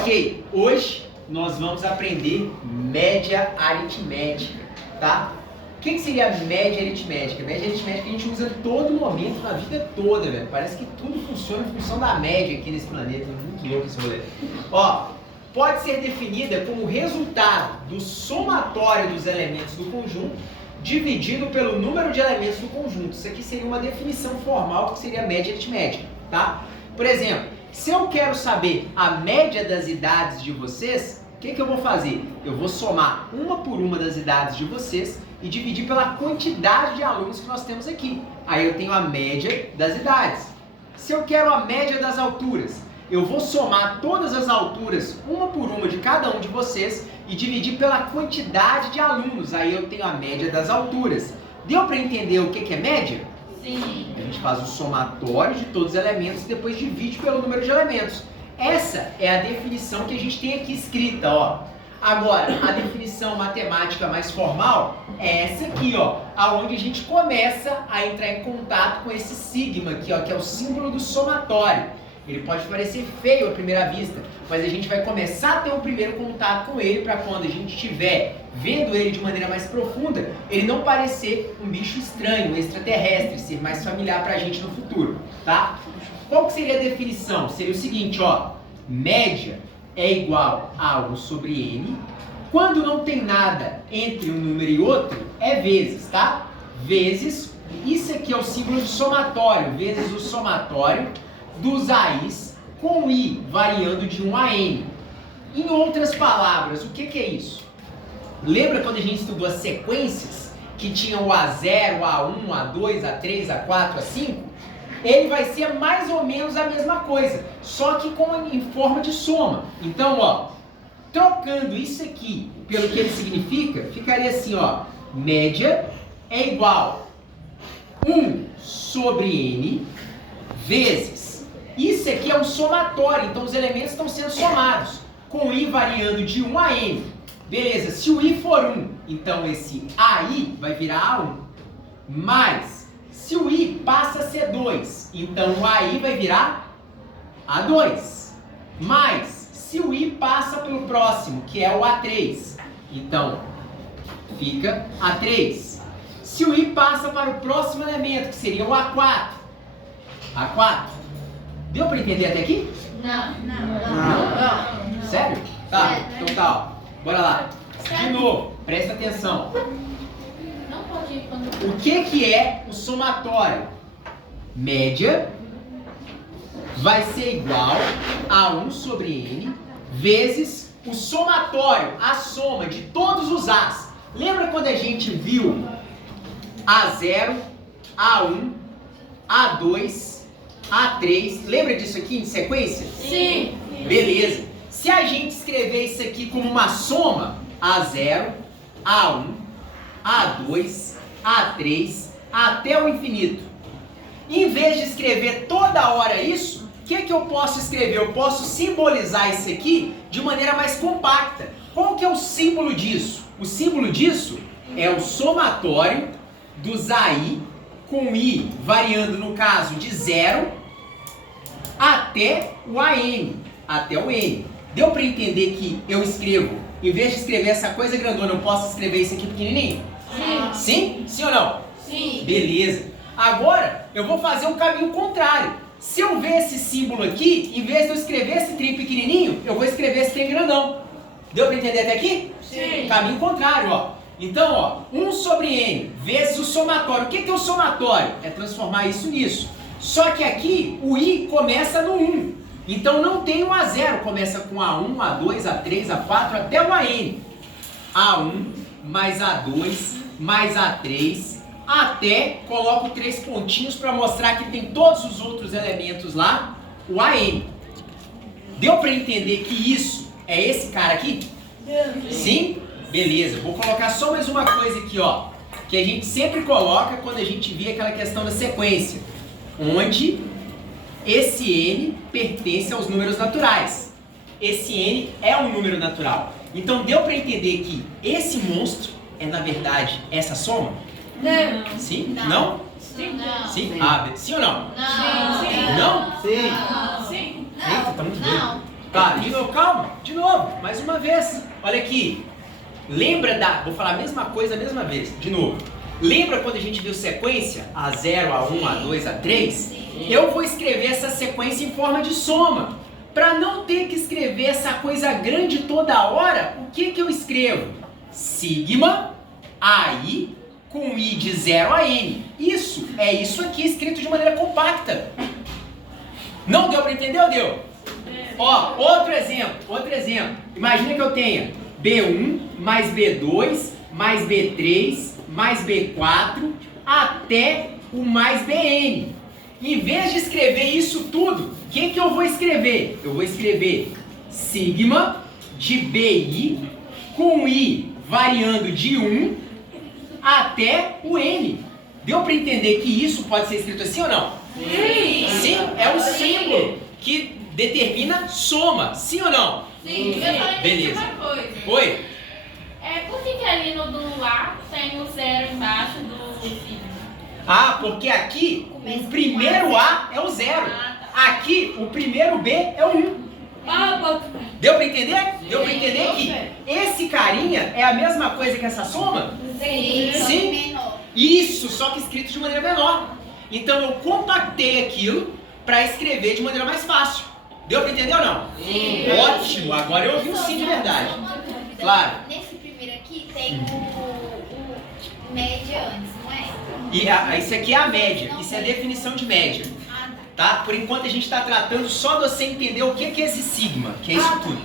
Ok, hoje nós vamos aprender média aritmética, tá? O que seria a média aritmética? Média aritmética a gente usa todo momento, na vida toda, velho. Parece que tudo funciona em função da média aqui nesse planeta. Muito louco esse rolê. Ó, pode ser definida como resultado do somatório dos elementos do conjunto dividido pelo número de elementos do conjunto. Isso aqui seria uma definição formal do que seria a média aritmética, tá? Por exemplo, se eu quero saber a média das idades de vocês, o que eu vou fazer? Eu vou somar uma por uma das idades de vocês e dividir pela quantidade de alunos que nós temos aqui. Aí eu tenho a média das idades. Se eu quero a média das alturas, eu vou somar todas as alturas, uma por uma de cada um de vocês e dividir pela quantidade de alunos. Aí eu tenho a média das alturas. Deu para entender o que é média? Sim. A gente faz o somatório de todos os elementos e depois divide pelo número de elementos. Essa é a definição que a gente tem aqui escrita, ó. Agora, a definição matemática mais formal é essa aqui, ó, aonde a gente começa a entrar em contato com esse sigma aqui, ó, que é o símbolo do somatório. Ele pode parecer feio à primeira vista, mas a gente vai começar a ter um primeiro contato com ele para quando a gente estiver vendo ele de maneira mais profunda, ele não parecer um bicho estranho, um extraterrestre, ser mais familiar para a gente no futuro, tá? Qual que seria a definição? Seria o seguinte, ó, média é igual a 1 sobre n, quando não tem nada entre um número e outro, é vezes, tá? Vezes, isso aqui é o símbolo de somatório, vezes o somatório dos AIs com o I variando de 1 a n. Em outras palavras, o que é isso? Lembra quando a gente estudou as sequências que tinham o A0, A1, A2, A3, A4, A5? Ele vai ser mais ou menos a mesma coisa, só que em forma de soma. Então, ó, trocando isso aqui pelo que ele significa, ficaria assim, ó, média é igual 1 sobre n vezes, isso aqui é um somatório, então os elementos estão sendo somados, com i variando de 1 a n. Beleza, se o i for 1, então esse AI vai virar A1, mais se o i passa a ser 2, então o AI vai virar A2, mais se o i passa pelo próximo, que é o A3, então fica A3. Se o i passa para o próximo elemento, que seria o A4, deu para entender até aqui? Não. Sério? Tá, então tá, ó. Bora lá. De novo, presta atenção. Não pode ir quando... O que é o somatório? Média vai ser igual a 1 sobre n vezes o somatório, a soma de todos os A's. Lembra quando a gente viu A0, A1, A2, A3? Lembra disso aqui em sequência? Sim. Beleza. Se a gente escrever isso aqui como uma soma, A0, A1, A2, A3, até o infinito. Em vez de escrever toda hora isso, o que eu posso escrever? Eu posso simbolizar isso aqui de maneira mais compacta. Qual que é o símbolo disso? O símbolo disso é o somatório dos AI, com I variando no caso de 0 até o AN, até o N. Deu para entender que eu escrevo, em vez de escrever essa coisa grandona, eu posso escrever isso aqui pequenininho? Sim. Sim? Sim ou não? Sim. Beleza. Agora, eu vou fazer um caminho contrário. Se eu ver esse símbolo aqui, em vez de eu escrever esse trem pequenininho, eu vou escrever esse trem grandão. Deu para entender até aqui? Sim. Caminho contrário, ó. Então, ó, 1 sobre n vezes o somatório. O que é o somatório? É transformar isso nisso. Só que aqui, o i começa no 1. Então não tem um A0, começa com A1, A2, A3, A4, até o AN. A1 mais A2 mais A3, até coloco 3 pontinhos para mostrar que tem todos os outros elementos lá, o AN. Deu para entender que isso é esse cara aqui? Sim? Beleza, vou colocar só mais uma coisa aqui, ó, que a gente sempre coloca quando a gente vê aquela questão da sequência, onde esse n pertence aos números naturais. Esse n é um número natural. Então deu para entender que esse monstro é, na verdade, essa soma? Não. Sim? Não? Sim. Não. Sim? Ah, sim ou não? Não. Sim. Não? Sim. Sim. Eita, tá muito doido. Tá, de novo, calma, de novo, mais uma vez. Olha aqui, lembra vou falar a mesma coisa a mesma vez, de novo. Lembra quando a gente viu sequência? A0, A1, A2, A3? Eu vou escrever essa sequência em forma de soma. Para não ter que escrever essa coisa grande toda hora, o que eu escrevo? Sigma AI com I de 0 a N. Isso aqui escrito de maneira compacta. Não deu para entender ou deu? Ó, outro exemplo. Imagina que eu tenha B1 mais B2 mais B3 mais B4 até o mais BN. Em vez de escrever isso tudo, o que eu vou escrever? Eu vou escrever sigma de BI com I variando de 1 até o N. Deu para entender que isso pode ser escrito assim ou não? Sim. Sim, é um símbolo que determina soma, sim ou não? Sim, eu falei Beleza. uma coisa. Oi? Por que ali no do A tem o 0 embaixo do sigma? Ah, porque aqui o primeiro A é o 0. Aqui o primeiro B é o 1. Deu pra entender? Deu pra entender que esse carinha é a mesma coisa que essa soma? Sim. Isso, só que escrito de maneira menor. Então eu compactei aquilo para escrever de maneira mais fácil. Deu pra entender ou não? Sim. Ótimo, agora eu ouvi um sim de verdade. Claro. Nesse primeiro aqui tem o média antes, não é? E isso aqui é a média, isso é a definição de média. Ah, Tá? Por enquanto a gente está tratando só de você entender o que é esse sigma, que é isso tudo.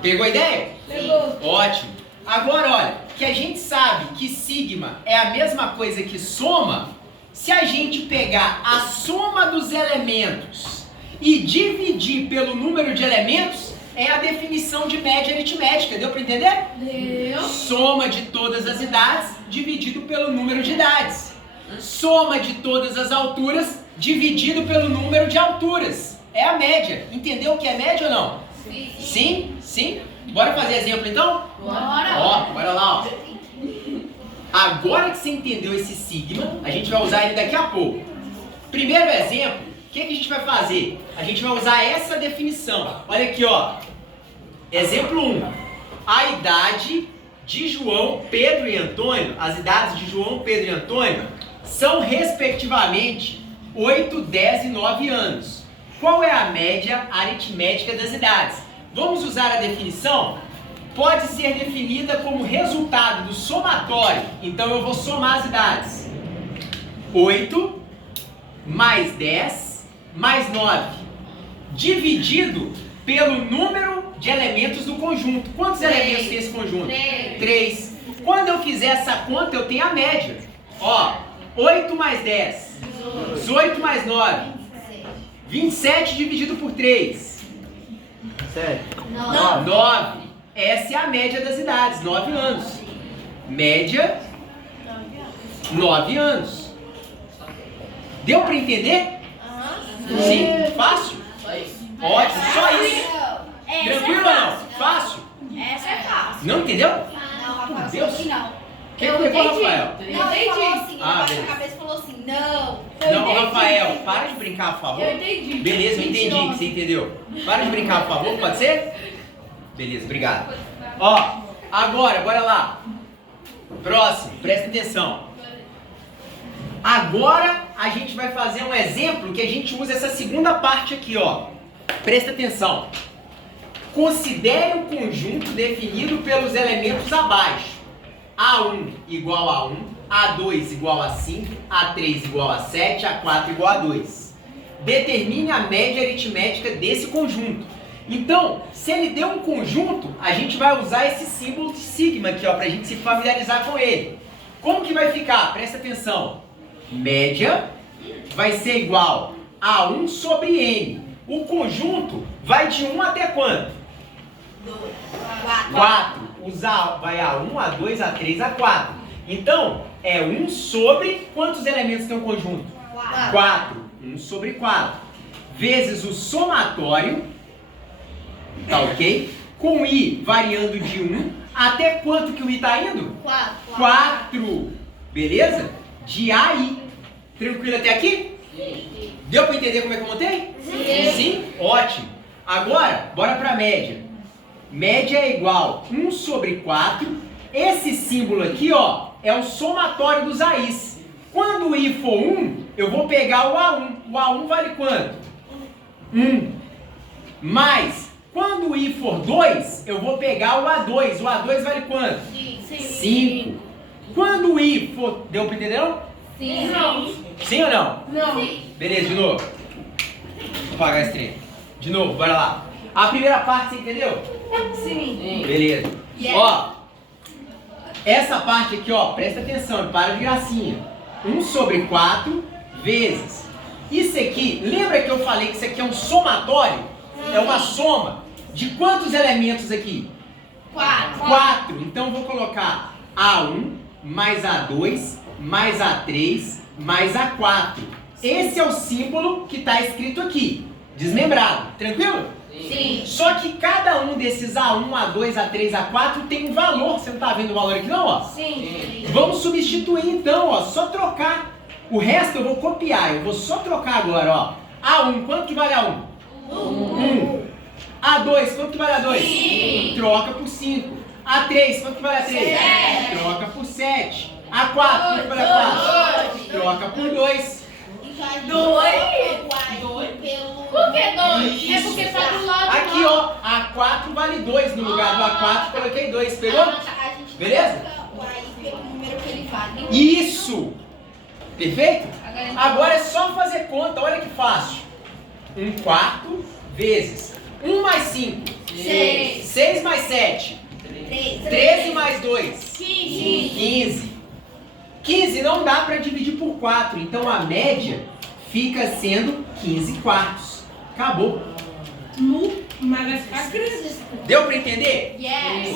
Pegou a ideia? Pegou. Ótimo. Agora, olha, que a gente sabe que sigma é a mesma coisa que soma, se a gente pegar a soma dos elementos e dividir pelo número de elementos, é a definição de média aritmética. Deu para entender? Deu. Soma de todas as idades dividido pelo número de idades. Soma de todas as alturas dividido pelo número de alturas. É a média. Entendeu o que é média ou não? Sim. Sim? Sim? Bora fazer exemplo então? Bora. Ó, bora lá, ó. Agora que você entendeu esse sigma, a gente vai usar ele daqui a pouco. Primeiro exemplo, o que a gente vai fazer? A gente vai usar essa definição. Olha aqui, ó. Exemplo 1. A idade de João, Pedro e Antônio, as idades de João, Pedro e Antônio, são respectivamente 8, 10 e 9 anos. Qual é a média aritmética das idades? Vamos usar a definição? Pode ser definida como resultado do somatório. Então eu vou somar as idades. 8 mais 10 mais 9. Dividido pelo número de elementos do conjunto. Quantos elementos tem esse conjunto? 3. Quando eu fizer essa conta, eu tenho a média. Ó, 8 mais 10. 18 mais 9. 27 dividido por 3. 9. Essa é a média das idades, 9 anos. Média, 9 anos. Deu para entender? Sim? Fácil? Ótimo, só isso. Tranquilo ou não? Fácil? Essa é fácil. Não entendeu? Não, Por Rafael, Deus. falou que não. O que pegou, Rafael? Não, ele falou assim, ele Ah, baixou a beleza. cabeça e falou assim, não. Não, Rafael, para de brincar, por favor. Eu entendi. Beleza, eu entendi que você entendeu. Para de brincar, por favor, pode ser? Beleza, obrigado. Ó, agora, bora lá. Próximo, presta atenção. Agora a gente vai fazer um exemplo que a gente usa essa segunda parte aqui, ó. Presta atenção. Considere o conjunto definido pelos elementos abaixo. A1 igual a 1, A2 igual a 5, A3 igual a 7, A4 igual a 2. Determine a média aritmética desse conjunto. Então, se ele deu um conjunto, a gente vai usar esse símbolo de sigma aqui, ó, pra gente se familiarizar com ele. Como que vai ficar? Presta atenção. Média vai ser igual a 1 sobre N. O conjunto vai de 1 até quanto? 4. Vai a 1, a 2, a 3, a 4. Então, é 1 sobre... Quantos elementos tem um conjunto? 4. 1 sobre 4. Vezes o somatório, tá ok? Com I variando de 1. Até quanto que o I tá indo? 4. Beleza? De A a I. Tranquilo até aqui? Deu para entender como é que eu montei? Sim. Sim? Ótimo. Agora, bora para a média. Média é igual 1 sobre 4. Esse símbolo aqui, ó, é o somatório dos AIs. Quando o I for 1, eu vou pegar o A1. O A1 vale quanto? 1. Mais, quando o I for 2, eu vou pegar o A2. O A2 vale quanto? 5. Quando o I for... Deu para entender não? Sim. Sim ou não? Não. Beleza, de novo. Vou apagar esse trem. De novo, bora lá. A primeira parte, você entendeu? Sim. Beleza. Yeah. Ó, essa parte aqui, ó, presta atenção, para de gracinha. 1 sobre 4 vezes. Isso aqui, lembra que eu falei que isso aqui é um somatório? É uma soma. De quantos elementos aqui? 4. Então eu vou colocar A1 mais A2 mais A3 mais A4. Esse é o símbolo que está escrito aqui. Desmembrado. Tranquilo? Sim. Só que cada um desses A1, A2, A3, A4 tem um valor. Você não está vendo o valor aqui não, ó? Sim. Vamos substituir então, ó. Só trocar. O resto eu vou copiar. Eu vou só trocar agora, ó. A1, quanto que vale A1? 1. A2, quanto que vale A2? 5. Troca por 5. A3, quanto que vale A3? 7. Troca por 7. A4, quanto que vale A4? 2. Troca por 2. Por que 2? É porque tá do lado. Aqui, ó. A4 vale 2. No lugar do A4, coloquei 2. Pegou? Beleza? Pelo número que ele vale. Isso! Perfeito? Agora é só fazer conta. Olha que fácil. 1/4 vezes 1 mais 5. 6. 6 mais 7. 13 mais 2. 15. 15 não dá para dividir por 4, então a média fica sendo 15/4. Acabou. Mas vai ficar grande. Deu para entender? Yes.